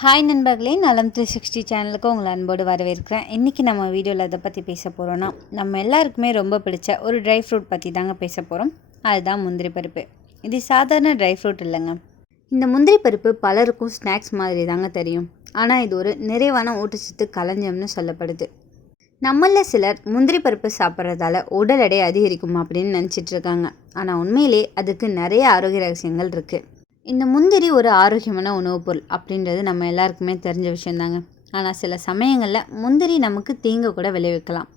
Hi நண்பர்களே நலம் three sixty சேனலுக்கு உங்களை அன்போடு வரவேற்கிறேன். இன்றைக்கி நம்ம வீடியோவில் அதை பற்றி பேச போகிறோன்னா நம்ம எல்லாருக்குமே ரொம்ப பிடிச்ச ஒரு ட்ரை ஃப்ரூட் பற்றி தாங்க பேச போகிறோம் அதுதான் முந்திரி பருப்பு. இது சாதாரண ட்ரை ஃப்ரூட் இல்லைங்க. இந்த முந்திரி பருப்பு பலருக்கும் ஸ்நாக்ஸ் மாதிரி தாங்க தெரியும். ஆனால் இது ஒரு நிறைவான ஊட்டச்சத்து களஞ்சம்னு சொல்லப்படுது. நம்மளில் சிலர் முந்திரி பருப்பு சாப்பிட்றதால உடல் எடை அதிகரிக்கும் அப்படின்னு நினச்சிட்ருக்காங்க ஆனால் உண்மையிலே அதுக்கு நிறைய ஆரோக்கிய ரகசியங்கள் இருக்குது இந்த முந்திரி ஒரு ஆரோக்கியமான உணவுப் பொருள் அப்படின்றது நம்ம எல்லாருக்குமே தெரிஞ்ச விஷயந்தாங்க. ஆனால் சில சமயங்களில் முந்திரி நமக்கு தீங்கு கூட விளைவிக்கலாம்.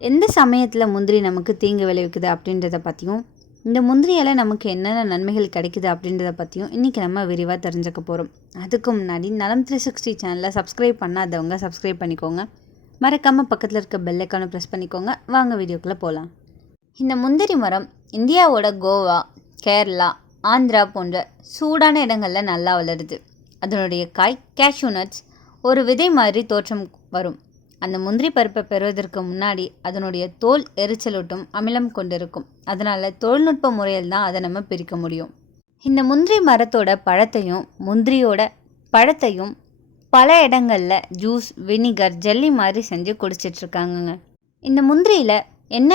எந்த சமயத்தில் முந்திரி நமக்கு தீங்கு விளைவிக்குது அப்படின்றத பற்றியும் இந்த முந்திரியால் நமக்கு என்னென்ன நன்மைகள் கிடைக்குது அப்படின்றத பற்றியும் இன்றைக்கி நம்ம விரிவாக தெரிஞ்சுக்க போகிறோம் அதுக்கு முன்னாடி நலம் த்ரீ சிக்ஸ்டி சேனலை சப்ஸ்கிரைப் பண்ணாதவங்க சப்ஸ்கிரைப் பண்ணிக்கோங்க. மறக்காமல் பக்கத்தில் இருக்க பெல்லைக்கான ப்ரெஸ் பண்ணிக்கோங்க. வாங்க வீடியோக்குள்ளே போகலாம் இந்த முந்திரி மரம் இந்தியாவோட கோவா கேரளா ஆந்திரா போன்ற சூடான இடங்களில் நல்லா வளருது. அதனுடைய காய் கேஷ்யூ நட்ஸ் ஒரு விதை மாதிரி தோற்றம் வரும். அந்த முந்திரி பருப்பை பெறுவதற்கு முன்னாடி அதனுடைய தோல் எரிச்சலூட்டும் அமிலம் கொண்டிருக்கும். அதனால் தொழில்நுட்ப முறையில் தான் அதை நம்ம பிரிக்க முடியும். இந்த முந்திரி மரத்தோட பழத்தையும் முந்திரியோட பழத்தையும் பல இடங்களில் ஜூஸ் வினிகர் ஜெல்லி மாதிரி செஞ்சு குடிச்சிட்ருக்காங்கங்க. இந்த முந்திரியில் என்ன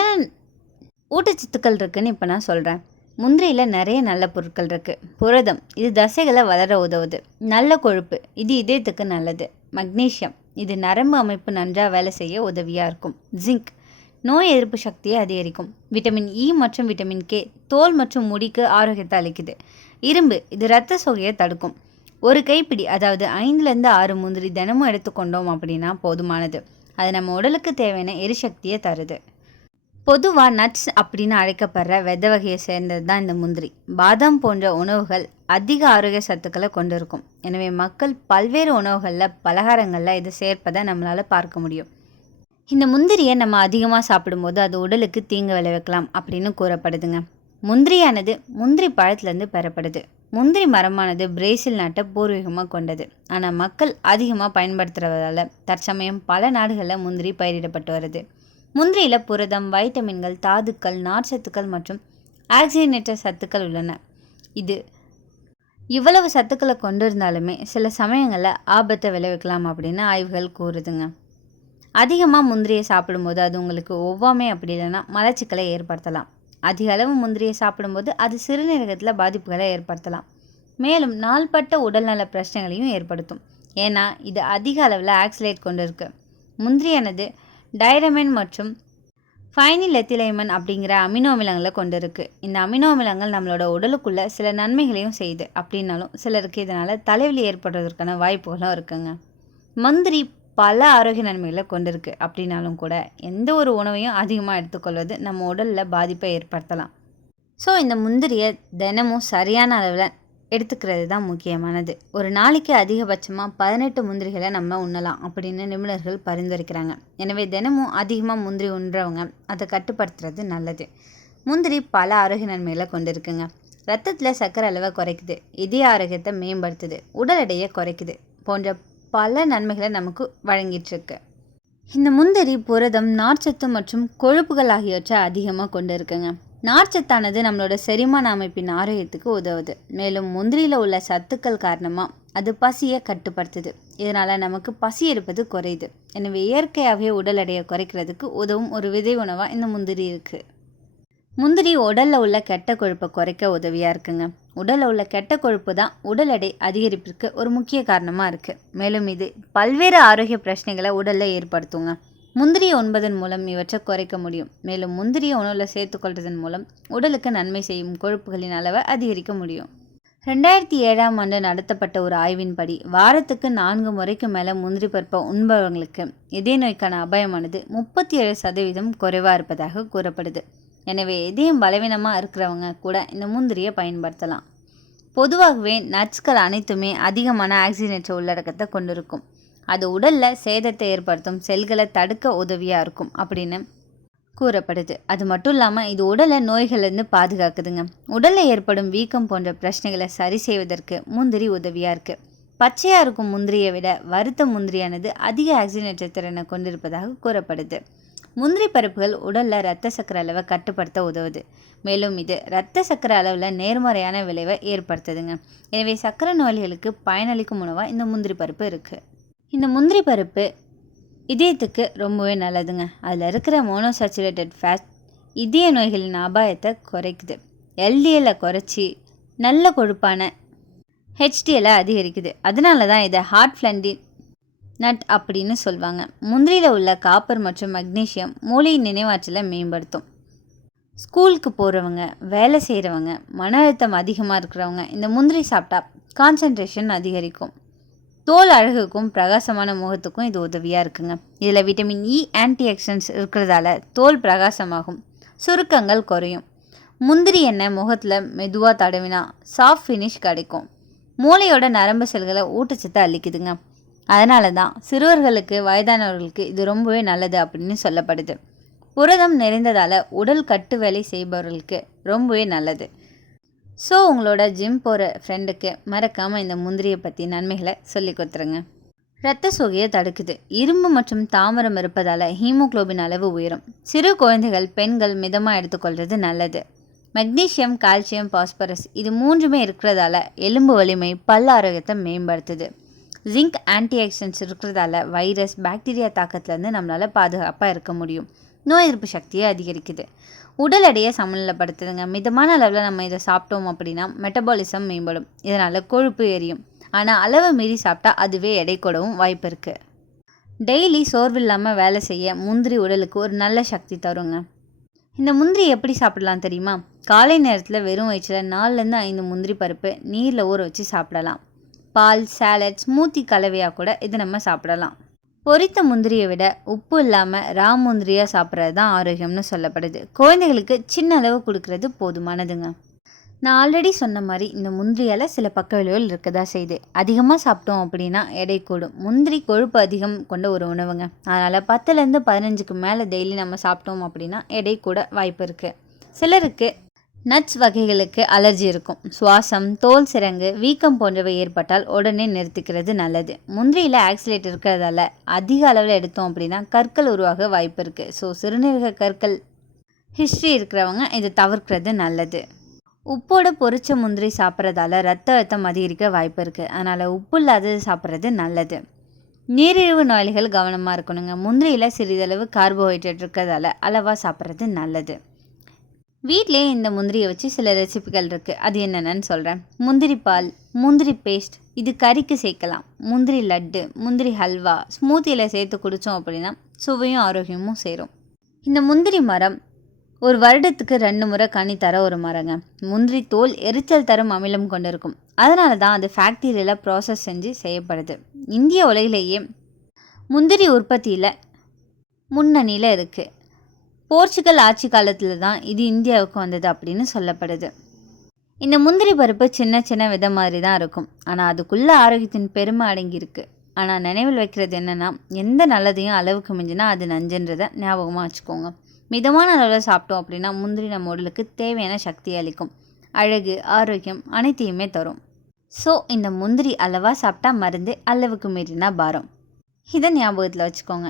ஊட்டச்சத்துக்கள் இருக்குன்னு இப்போ நான் சொல்கிறேன் முந்திரியில் நிறைய நல்ல பொருட்கள் இருக்குது புரதம் இது தசைகளை வளர உதவுது. நல்ல கொழுப்பு இது இதயத்துக்கு நல்லது. மக்னீசியம் இது நரம்பு அமைப்பு நன்றாக வேலை செய்ய உதவியாக இருக்கும். ஜிங்க் நோய் எதிர்ப்பு சக்தியை அதிகரிக்கும். விட்டமின் இ மற்றும் விட்டமின் கே தோல் மற்றும் முடிக்கு ஆரோக்கியத்தை அளிக்குது. இரும்பு இது இரத்த சோகையை தடுக்கும். ஒரு கைப்பிடி அதாவது ஐந்துலேருந்து ஆறு முந்திரி தினமும் எடுத்துக்கொண்டோம் அப்படின்னா போதுமானது. அது நம்ம உடலுக்கு தேவையான எரிசக்தியை தருது. பொதுவாக நட்ஸ் அப்படின்னு அழைக்கப்படுற வெத வகையை சேர்ந்தது தான் இந்த முந்திரி. பாதாம் போன்ற உணவுகள் அதிக ஆரோக்கிய சத்துக்களை கொண்டிருக்கும். எனவே மக்கள் பல்வேறு உணவுகளில் பலகாரங்களில் இதை சேர்ப்பதை நம்மளால் பார்க்க முடியும். இந்த முந்திரியை நம்ம அதிகமாக சாப்பிடும்போது அது உடலுக்கு தீங்கு விளைவிக்கலாம் அப்படின்னு கூறப்படுதுங்க. முந்திரியானது முந்திரி பழத்துலேருந்து பெறப்படுது. முந்திரி மரமானது பிரேசில் நாட்டை பூர்வீகமாக கொண்டது. ஆனால் மக்கள் அதிகமாக பயன்படுத்துகிறதால தற்சமயம் பல நாடுகளில் முந்திரி பயிரிடப்பட்டு வருது. முந்திரியில் புரதம் வைட்டமின்கள் தாதுக்கள் நார்ச்சத்துக்கள் மற்றும் ஆக்சிஜனேற்ற சத்துக்கள் உள்ளன. இது இவ்வளவு சத்துக்களை கொண்டிருந்தாலுமே சில சமயங்களில் ஆபத்தை விளைவிக்கலாம் அப்படின்னு ஆய்வுகள் கூறுதுங்க. அதிகமாக முந்திரியை சாப்பிடும்போது அது உங்களுக்கு ஒவ்வாமை அப்படி இல்லைன்னா மலச்சிக்கலை ஏற்படுத்தலாம். அதிக அளவு முந்திரியை சாப்பிடும்போது அது சிறுநீரகத்தில் பாதிப்புகளை ஏற்படுத்தலாம். மேலும் நாள்பட்ட உடல்நல பிரச்சனைகளையும் ஏற்படுத்தும். ஏன்னா இது அதிக அளவில் ஆக்சிலேட் கொண்டு இருக்குது முந்திரியானது டைரமின் மற்றும் ஃபைனில் எத்திலைமன் அப்படிங்கிற அமினோ அமிலங்களை கொண்டிருக்கு. இந்த அமினோ அமிலங்கள் நம்மளோட உடலுக்குள்ளே சில நன்மைகளையும் செய்யுது அப்படின்னாலும் சிலருக்கு இதனால் தலைவலி ஏற்படுறதுக்கான வாய்ப்புகளும் இருக்குங்க. முந்திரி பல ஆரோக்கிய நன்மைகளை கொண்டிருக்கு. அப்படின்னாலும் கூட எந்த ஒரு உணவையும் அதிகமாக எடுத்துக்கொள்வது நம்ம உடலில் பாதிப்பை ஏற்படுத்தலாம். ஸோ இந்த முந்திரியை தினமும் சரியான அளவில் எடுத்துக்கிறது தான் முக்கியமானது. ஒரு நாளைக்கு அதிகபட்சமாக பதினெட்டு முந்திரிகளை நம்ம உண்ணலாம் அப்படின்னு நிபுணர்கள் பரிந்துரைக்கிறாங்க. எனவே தினமும் அதிகமாக முந்திரி உண்றவங்க அதை கட்டுப்படுத்துறது நல்லது. முந்திரி பல ஆரோக்கிய நன்மைகளை கொண்டிருக்குங்க. ரத்தத்தில் சர்க்கரை அளவை குறைக்குது. இதய ஆரோக்கியத்தை மேம்படுத்துது. உடல் எடையை குறைக்குது போன்ற பல நன்மைகளை நமக்கு வழங்கிட்டுருக்கு. இந்த முந்திரி புரதம் நார்ச்சத்து மற்றும் கொழுப்புகள் ஆகியவற்றை அதிகமாக கொண்டு இருக்குங்க நார்ச்சத்தானது நம்மளோட செரிமான அமைப்பின் ஆரோக்கியத்துக்கு உதவுது. மேலும் முந்திரியில் உள்ள சத்துக்கள் காரணமாக அது பசியை கட்டுப்படுத்துது. இதனால் நமக்கு பசி எடுப்பது குறையுது. எனவே இயற்கையாகவே உடல் எடையை குறைக்கிறதுக்கு உதவும் ஒரு விதை உணவாக இந்த முந்திரி இருக்குது முந்திரி உடலில் உள்ள கெட்ட கொழுப்பை குறைக்க உதவியாக இருக்குங்க. உடலில் உள்ள கெட்ட கொழுப்பு தான் உடல் எடை அதிகரிப்பிற்கு ஒரு முக்கிய காரணமாக இருக்குது மேலும் இது பல்வேறு ஆரோக்கிய பிரச்சனைகளை உடலில் ஏற்படுத்துங்க. முந்திரியை உண்பதன் மூலம் இவற்றை குறைக்க முடியும். மேலும் முந்திரியை உணவில் சேர்த்துக்கொள்வதன் மூலம் உடலுக்கு நன்மை செய்யும் கொழுப்புகளின் அளவை அதிகரிக்க முடியும். ரெண்டாயிரத்தி ஏழாம் ஆண்டு நடத்தப்பட்ட ஒரு ஆய்வின்படி வாரத்துக்கு நான்கு முறைக்கு மேலே முந்திரி பருப்பை உண்பவங்களுக்கு இதய நோய்க்கான அபாயமானது முப்பத்தி ஏழு சதவீதம் குறைவாக இருப்பதாக கூறப்படுது. எனவே இதயம் பலவீனமாக இருக்கிறவங்க கூட இந்த முந்திரியை பயன்படுத்தலாம். பொதுவாகவே நட்ஸ்கள் அனைத்துமே அதிகமான ஆக்சிஜனேற்ற உள்ளடக்கத்தை கொண்டிருக்கும். அது உடலில் சேதத்தை ஏற்படுத்தும் செல்களை தடுக்க உதவியாக இருக்கும் அப்படின்னு கூறப்படுது. அது மட்டும் இல்லாமல் இது உடலை நோய்கள்லேருந்து பாதுகாக்குதுங்க. உடலில் ஏற்படும் வீக்கம் போன்ற பிரச்சனைகளை சரி செய்வதற்கு முந்திரி உதவியாக இருக்குது பச்சையாக இருக்கும் முந்திரியை விட வறுத்த முந்திரியானது அதிக ஆக்சிஜனேற்ற திறனை கொண்டிருப்பதாக கூறப்படுது. முந்திரி பருப்புகள் உடலில் ரத்த சக்கர அளவை கட்டுப்படுத்த உதவுது. மேலும் இது இரத்த சக்கர அளவில் நேர்மறையான விளைவை ஏற்படுத்துதுங்க. எனவே சக்கரை நோயாளிகளுக்கு பயனளிக்கும் உணவாக இந்த முந்திரி பருப்பு இருக்குது இந்த முந்திரி பருப்பு இதயத்துக்கு ரொம்பவே நல்லதுங்க. அதில் இருக்கிற மோனோசாச்சுரேட்டட் ஃபேட் இதய நோய்களின் அபாயத்தை குறைக்குது. எல்டிஎல்லை குறைச்சி நல்ல கொழுப்பான ஹெச்டிஎல்லை அதிகரிக்குது. அதனால தான் இதை ஹார்ட் ஃப்ளண்டின் நட் அப்படின்னு சொல்லுவாங்க முந்திரியில் உள்ள காப்பர் மற்றும் மக்னீஷியம் மூளையின் நினைவாற்றலை மேம்படுத்தும். ஸ்கூலுக்கு போகிறவங்க வேலை செய்கிறவங்க மன அழுத்தம் அதிகமாக இருக்கிறவங்க இந்த முந்திரி சாப்பிட்டா கான்சன்ட்ரேஷன் அதிகரிக்கும். தோல் அழகுக்கும் பிரகாசமான முகத்துக்கும் இது உதவியாக இருக்குங்க. இதில் விட்டமின் இ ஆன்டி இருக்கிறதால தோல் பிரகாசமாகும். சுருக்கங்கள் குறையும். முந்திரி எண்ணெய் முகத்தில் மெதுவாக தடவினா சாஃப்ட் ஃபினிஷ் கிடைக்கும். மூளையோட நரம்பு செல்களை ஊட்டச்சத்தை அளிக்குதுங்க. அதனால தான் சிறுவர்களுக்கு வயதானவர்களுக்கு இது ரொம்பவே நல்லது அப்படின்னு சொல்லப்படுது. புரதம் நிறைந்ததால் உடல் கட்டு வேலை செய்பவர்களுக்கு ரொம்பவே நல்லது. ஸோ உங்களோட ஜிம் போகிற ஃப்ரெண்டுக்கு மறக்காமல் இந்த முந்திரியை பற்றி நன்மைகளை சொல்லி கொடுத்துருங்க. இரத்த சோகையை தடுக்குது. இரும்பு மற்றும் தாமரம் இருப்பதால் ஹீமோக்ளோபின் அளவு உயரும். சிறு குழந்தைகள் பெண்கள் மிதமாக எடுத்துக்கொள்வது நல்லது. மெக்னீஷியம் கால்சியம் பாஸ்பரஸ் இது மூன்றுமே இருக்கிறதால எலும்பு வலிமை பல் ஆரோக்கியத்தை மேம்படுத்துது. ஜிங்க் ஆன்டி ஆக்சிடென்ட்ஸ் இருக்கிறதால வைரஸ் பாக்டீரியா தாக்கத்துலேருந்து நம்மளால் பாதுகாப்பாக இருக்க முடியும். நோய் எதிர்ப்பு சக்தியை அதிகரிக்குது. உடல் எடையை சமநிலைப்படுத்துதுங்க. மிதமான அளவில் நம்ம இதை சாப்பிட்டோம் அப்படின்னா மெட்டபாலிசம் மேம்படும். இதனால் கொழுப்பு எரியும். ஆனால் அளவை மீறி சாப்பிட்டா அதுவே எடை கூடவும் வாய்ப்பு இருக்குது டெய்லி சோர்வு இல்லாமல் வேலை செய்ய முந்திரி உடலுக்கு ஒரு நல்ல சக்தி தருங்க. இந்த முந்திரி எப்படி சாப்பிடலாம் தெரியுமா? காலை நேரத்தில் வெறும் வயிற்றில் நாலுலேருந்து ஐந்து முந்திரி பருப்பு நீரில் ஊற வச்சு சாப்பிடலாம். பால் சாலட் ஸ்மூத்தி கலவையாக கூட இது நம்ம சாப்பிடலாம். பொரித்த முந்திரியை விட உப்பு இல்லாமல் ரா முந்திரியாக சாப்பிட்றது தான் ஆரோக்கியம்னு சொல்லப்படுது. குழந்தைகளுக்கு சின்ன அளவு கொடுக்கறது போதுமானதுங்க. நான் ஆல்ரெடி சொன்ன மாதிரி இந்த முந்திரியால் சில பக்க விளைவுகள் இருக்க தான் செய்யுது. அதிகமாக சாப்பிட்டோம் அப்படின்னா எடை கூடும். முந்திரி கொழுப்பு அதிகம் கொண்ட ஒரு உணவுங்க. அதனால் பத்துலேருந்து பதினஞ்சுக்கு மேலே டெய்லி நம்ம சாப்பிட்டோம் அப்படின்னா எடை கூட வாய்ப்பு இருக்குது சிலருக்கு நட்ஸ் வகைகளுக்கு அலர்ஜி இருக்கும். சுவாசம் தோல் சிறங்கு வீக்கம் போன்றவை ஏற்பட்டால் உடனே நிறுத்திக்கிறது நல்லது. முந்திரியில் ஆக்சிலேட் இருக்கிறதால அதிக அளவில் எடுத்தோம் அப்படின்னா கற்கள் உருவாக வாய்ப்பு இருக்குது ஸோ சிறுநீரக கற்கள் ஹிஸ்ட்ரி இருக்கிறவங்க இதை தவிர்க்கிறது நல்லது. உப்போட பொரிச்ச முந்திரி சாப்பிட்றதால ரத்த அழுத்தம் அதிகரிக்க வாய்ப்பு இருக்குது அதனால் உப்பு இல்லாதது சாப்பிட்றது நல்லது. நீரிழிவு நோயாளிகள் கவனமாக இருக்கணுங்க. முந்திரியில் சிறிதளவு கார்போஹைட்ரேட் இருக்கிறதால அளவாக சாப்பிட்றது நல்லது. வீட்லேயே இந்த முந்திரியை வச்சு சில ரெசிபிகள் இருக்குது அது என்னென்னு சொல்கிறேன் முந்திரி பால் முந்திரி பேஸ்ட் இது கறிக்கு சேர்க்கலாம். முந்திரி லட்டு முந்திரி ஹல்வா ஸ்மூத்தியில் சேர்த்து குடித்தோம் அப்படின்னா சுவையும் ஆரோக்கியமும் சேரும். இந்த முந்திரி மரம் ஒரு வருடத்துக்கு ரெண்டு முறை கனி தர ஒரு மரங்க. முந்திரி தோல் எரிச்சல் தரும் அமிலம் கொண்டிருக்கும். அதனால தான் அது ஃபேக்டரியில் ப்ராசஸ் செஞ்சு செய்யப்படுது. இந்திய உலகிலேயே முந்திரி உற்பத்தியில் முன்னணியில் இருக்குது போர்ச்சுகல் ஆட்சி காலத்தில் தான் இது இந்தியாவுக்கு வந்தது அப்படின்னு சொல்லப்படுது. இந்த முந்திரி பருப்பு சின்ன சின்ன வித மாதிரி தான் இருக்கும். ஆனால் அதுக்குள்ளே ஆரோக்கியத்தின் பெருமை அடங்கியிருக்கு. ஆனால் நினைவில் வைக்கிறது என்னென்னா எந்த நல்லதையும் அளவுக்கு மிஞ்சினா அது நஞ்சுன்றதை ஞாபகமாக வச்சுக்கோங்க. மிதமான அளவில் சாப்பிட்டோம் அப்படின்னா முந்திரி நம்ம உடலுக்கு தேவையான சக்தி அளிக்கும். அழகு ஆரோக்கியம் அனைத்தையுமே தரும். ஸோ இந்த முந்திரி அளவாக சாப்பிட்டா மருந்து அளவுக்கு மீறினா பாரம். இதை ஞாபகத்தில் வச்சுக்கோங்க.